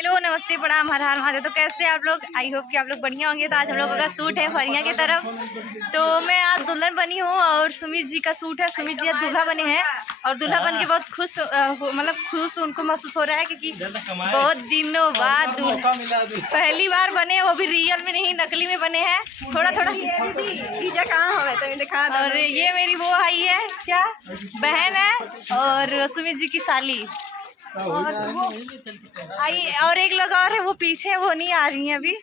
Hello नमस्ते प्रणाम हर हर महादेव। तो कैसे आप लोग? आई होप कि आप लोग बढ़िया होंगे। तो आज हम लोगों का सूट है फरिया की तरफ। तो मैं आज दुल्हन बनी हूँ और सुमित जी का सूट है। सुमित जी आज दूल्हा बने हैं और दूल्हा बन के बहुत खुश खुश उनको महसूस हो रहा है क्योंकि बहुत दिनों बाद पहली बार बने, वो भी रियल में नहीं नकली में बने हैं। थोड़ा थोड़ा कहाँ हो दिखा। और ये मेरी वो आई है क्या बहन है और सुमित जी की साली और एक लोग और है वो पीछे, वो नहीं आ रही है अभी।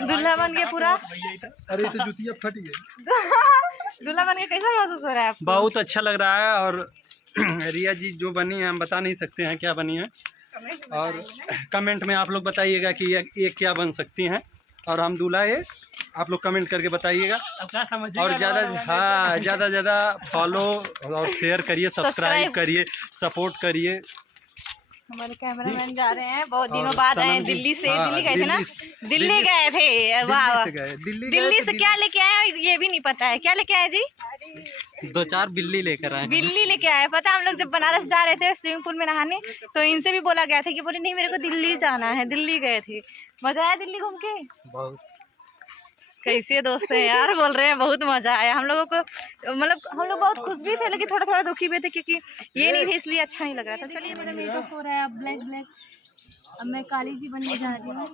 दूल्हा बन के पूरा अरे तो जुतिया फट गई। दूल्हा बन के कैसा महसूस हो रहा है आपको? बहुत अच्छा लग रहा है। और रिया जी जो बनी है हम बता नहीं सकते हैं क्या बनी है, और कमेंट में आप लोग बताइएगा कि ये क्या बन सकती हैं। और हम दूल्हा है, आप लोग कमेंट करके बताइएगा। और ज़्यादा फॉलो और शेयर करिए, सब्सक्राइब करिए, सपोर्ट करिए। हमारे कैमरामैन जा रहे हैं, बहुत दिनों बाद आए दिल्ली से। दिल्ली गए थे ना? दिल्ली गए थे। वाह, दिल्ली से क्या लेके आए ये भी नहीं पता है। क्या लेके आए जी? 2-4 बिल्ली लेकर आए। बिल्ली लेके आए। पता हम लोग जब बनारस जा रहे थे स्विमिंग पूल में नहाने, तो इनसे भी बोला गया था कि बोले नहीं मेरे को दिल्ली जाना है। दिल्ली गए थे। मजा आया दिल्ली घूम के? बहुत। कैसे दोस्त हैं यार, बोल रहे हैं बहुत मजा आया हम लोगों को। मतलब हम लोग बहुत खुश भी थे लेकिन थोड़ा थोड़ा दुखी भी थे क्योंकि ये नहीं थे, इसलिए अच्छा नहीं लग रहा था। चलिए मेरा मेकअप हो रहा है अब ब्लैक ब्लैक। अब मैं काली जी बनने जा रही हूँ।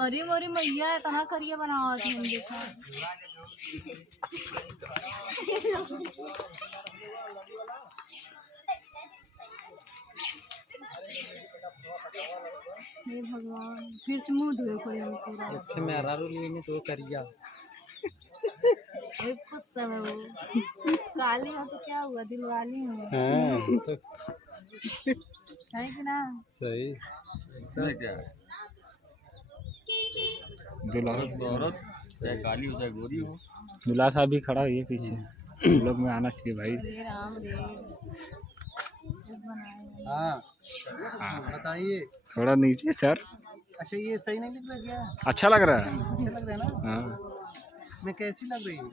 अरे मोरी मैया इतना करिए बनाओ देखा। हे भगवान, फिर से मुँह धोए पड़े पूरा। मैं अरारू लेंगे तो करिया। कुछ समय वो काली हो तो क्या हुआ, दिलवाली हो। तो है कि ना? सही क्या है, औरत चाहे काली हो चाहे गोरी हो। दूल्हा साहब भी खड़ा है पीछे। लोग में आना चाहिए भाई। राम रे। हाँ बताइए। थोड़ा नीचे सर। अच्छा ये सही नहीं लग रहा क्या? अच्छा लग रहा है। अच्छा लग रहा है ना? हाँ। मैं कैसी लग रही हूँ?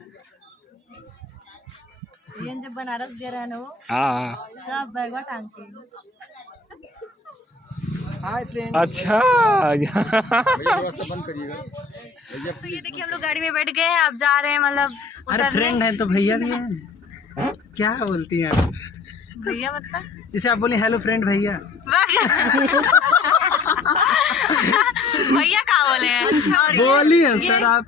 ये जब बनारस गया रहा ना वो, हाँ तब बैगवा टांग के। Hi friend. अच्छा बंद करिएगा। तो ये देखिए हम लोग गाड़ी में बैठ गए हैं, अब जा रहे हैं मतलब अरे फ्रेंड है तो भैया भी है। क्या बोलती हैं आप? भैया मतलब जैसे आप बोले हेलो फ्रेंड भैया। भैया क्या बोले हैं? और बोलिए सर आप।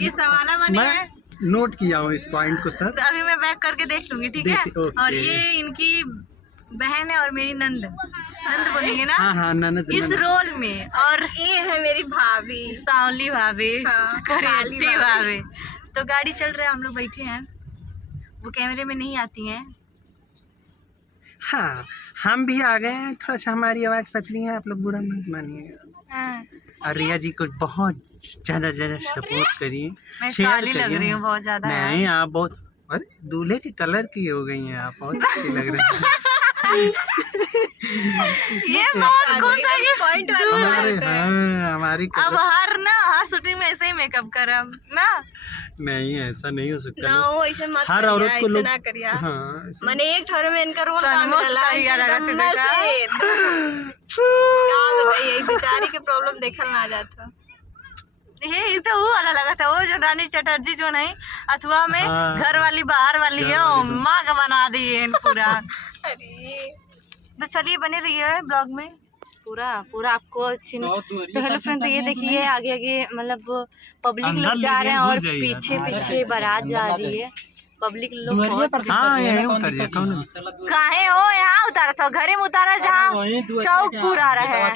ये सवाला बने मैं हैं। नोट किया हूँ इस पॉइंट को सर। तो अभी मैं बैक करके देख लूंगी, ठीक है? और ये इनकी बहन है और मेरी नंद बोलेंगे ना? हाँ ननद इस रोल में। और ये है मेरी भाभी, सांवली भाभी, करियती भाभी। तो गाड़ी चल रहा है, हम लोग बैठे हैं, वो कैमरे में नहीं आती हैं। हाँ हम भी आ गए हैं। थोड़ा सा हमारी आवाज़ पतली है, आप लोग बुरा मत मानिएगा। हाँ। और रिया जी को बहुत ज़्यादा सपोर्ट करिए, मैं शेयर काली लग करिए। रही हूँ बहुत ज्यादा। नहीं आप बहुत, अरे दूल्हे के कलर की हो गई हैं आप, बहुत अच्छी लग रही हैं। ये बहुत खुश है कि हमारी अब हर शूटिंग में ऐसे ही मेकअप करम ना। नहीं ऐसा नहीं हो सकता ना वो ऐसे मत हर औरत को लोग। ना करिया। हाँ मैंने एक ठहर में इनका रोल बेचारी के प्रॉब्लम देखल ना जाता। ये तो वो वाला लगा था, वो जो रानी चटर्जी जो नहीं अथवा में हाँ। घर वाली बाहर वाली है, वो माँ का बना दी है पूरा। अरे तो चलिए बने रहिए ब्लॉग में पूरा आपको तो हेलो फ्रेंड, तो ये देखिए आगे आगे मतलब पब्लिक लोग जा रहे हैं और पीछे पीछे बारात जा रही है। पब्लिक लोग काहे हो यहाँ उतारा था, घरे में उतारा जहाँ चौक पूरा रहा है।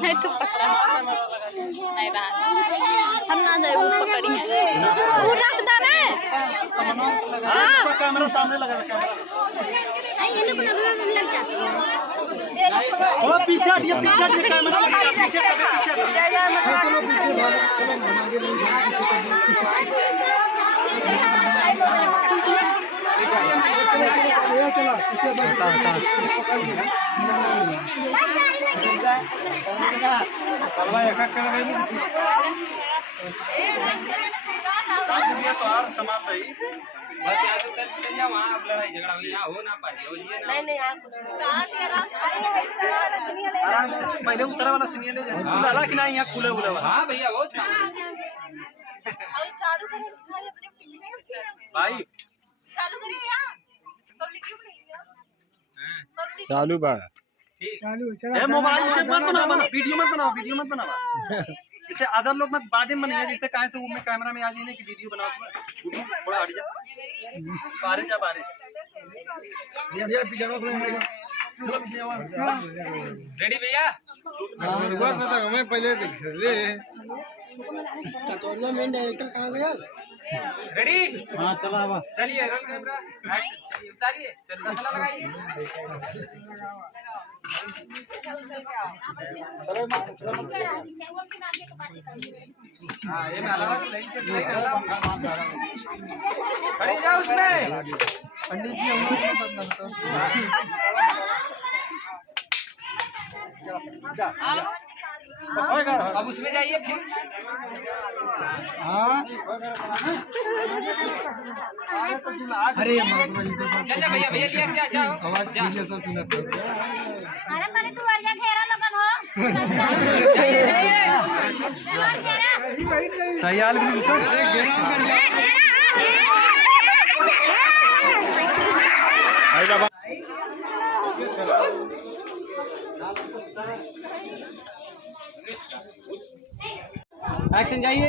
नहीं तो पकड़ा नहीं रहा, हम ना जाए वो पकड़ेंगे। वो रख दे रे, कैमरा सामने लगा रखा है। थोड़ा पीछे हटिए, पीछे हटिए, कैमरा लगा पीछे पीछे सामान रही बस यहाँ से चल जाओ, वहाँ अब लड़ाई झगड़ा हुई, यहाँ हो ना पाए। नहीं आराम से पहले उतरा वाला सीनियर ले जाए, खुला कि नहीं, यहाँ खुले खुले वाला। हाँ भैया वो भाई चालू बा मोबाइल से मत बनाओ, वीडियो मत बनाओ, वीडियो मत बनाओ। इसे अदर लोग मत बाद में बनिए, जिससे कहाँ से वो में कैमरा में आ जाए कि वीडियो बनाओ। थोड़ा हट जा, बारे जा बारे। रेडी भैया? हमें पहले मेन डायरेक्टर कहाँ गया? रेडी? हाँ चला बा चलिए रोल कैमरा उतारिए, मसाला लगाइए। हाँ ये में अलावा नहीं खड़ी जाओ उसमें। पंडित जी अब उसमें जाइए फिर। हाँ अरे चल जा भैया, भैया लिया क्या जाओ आवाज वीडियो सब सुना था। अरे मैंने तू अर्जा घेरा लगन हो। जाइए जाइए सही हाल भी एक्शन जाइए।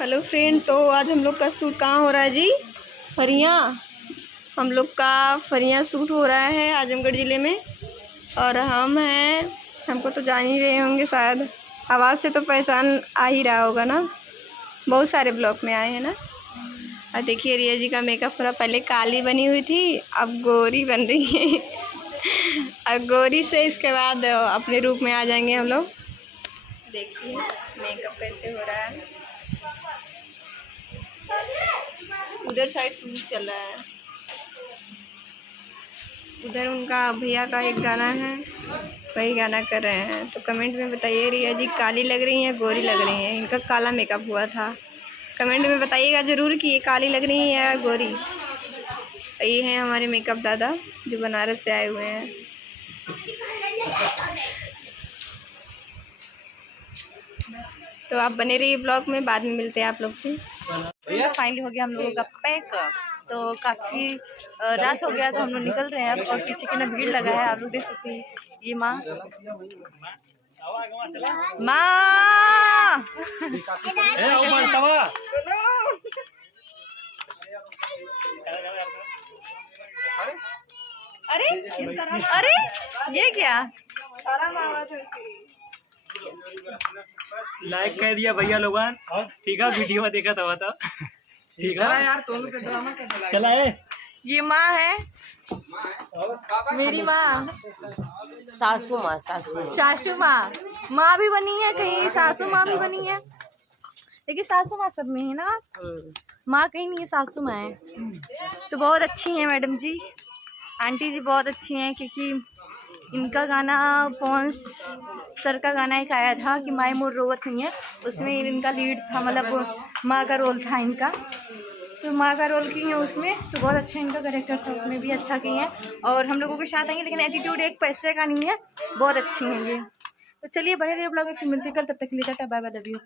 हेलो फ्रेंड, तो आज हम लोग का शूट कहाँ हो रहा है जी? फरियाँ। हम लोग का फरियाँ शूट हो रहा है आजमगढ़ ज़िले में। और हम हैं, हमको तो जान ही रहे होंगे शायद, आवाज़ से तो पहचान आ ही रहा होगा ना, बहुत सारे ब्लॉक में आए हैं ना। और देखिए रिया जी का मेकअप पूरा, पहले काली बनी हुई थी, अब गोरी बन रही है। और गोरी से इसके बाद अपने रूप में आ जाएंगे हम लोग। देखिए मेकअप कैसे हो रहा है। उधर साइड शूट चल रहा है। उधर उनका भैया का एक गाना है, वही गाना कर रहे हैं। तो कमेंट में बताइए रिया जी काली लग रही हैं गोरी लग रही हैं। इनका काला मेकअप हुआ था। कमेंट में बताइएगा ज़रूर कि ये काली लग रही हैं या गोरी। ये हैं हमारे मेकअप दादा जो बनारस से आए हुए हैं। तो आप बने रहिए ब्लॉग में, बाद में मिलते हैं आप लोग से। फाइनली हो गया हम लोगों का पैकअप। तो काफ़ी रात हो गया तो हम लोग निकल रहे हैं अब। और पीछे कितना भीड़ लगा है आप लोग देख सकते हैं। ये माँ अरे अरे ये क्या लाइक कर दिया भैया लोगन, ठीक है वीडियो में देखा था ठीक है यार तुम लोग का ड्रामा क्या चला है। ये माँ है मेरी माँ, सासू माँ सासू माँ। माँ भी बनी है कहीं, सासू माँ भी बनी है, लेकिन सासू माँ सब में है ना, माँ कहीं नहीं है, सासू माँ है। तो बहुत अच्छी हैं मैडम जी, आंटी जी बहुत अच्छी हैं। क्योंकि इनका गाना पवन सर का गाना एक आया था कि माई मोर रोवत नहीं है, उसमें इनका लीड था, मतलब माँ का रोल था इनका। तो माँ का रोल की है उसमें, तो बहुत अच्छा इनका कैरेक्टर था, उसमें भी अच्छा की हैं। और हम लोगों के साथ आएंगे, लेकिन एटीट्यूड एक पैसे का नहीं है, बहुत अच्छी हैं ये। तो चलिए बने रहिए ब्लॉग में, फिर मिलते कल, तब तक के लिए tata bye bye, love you.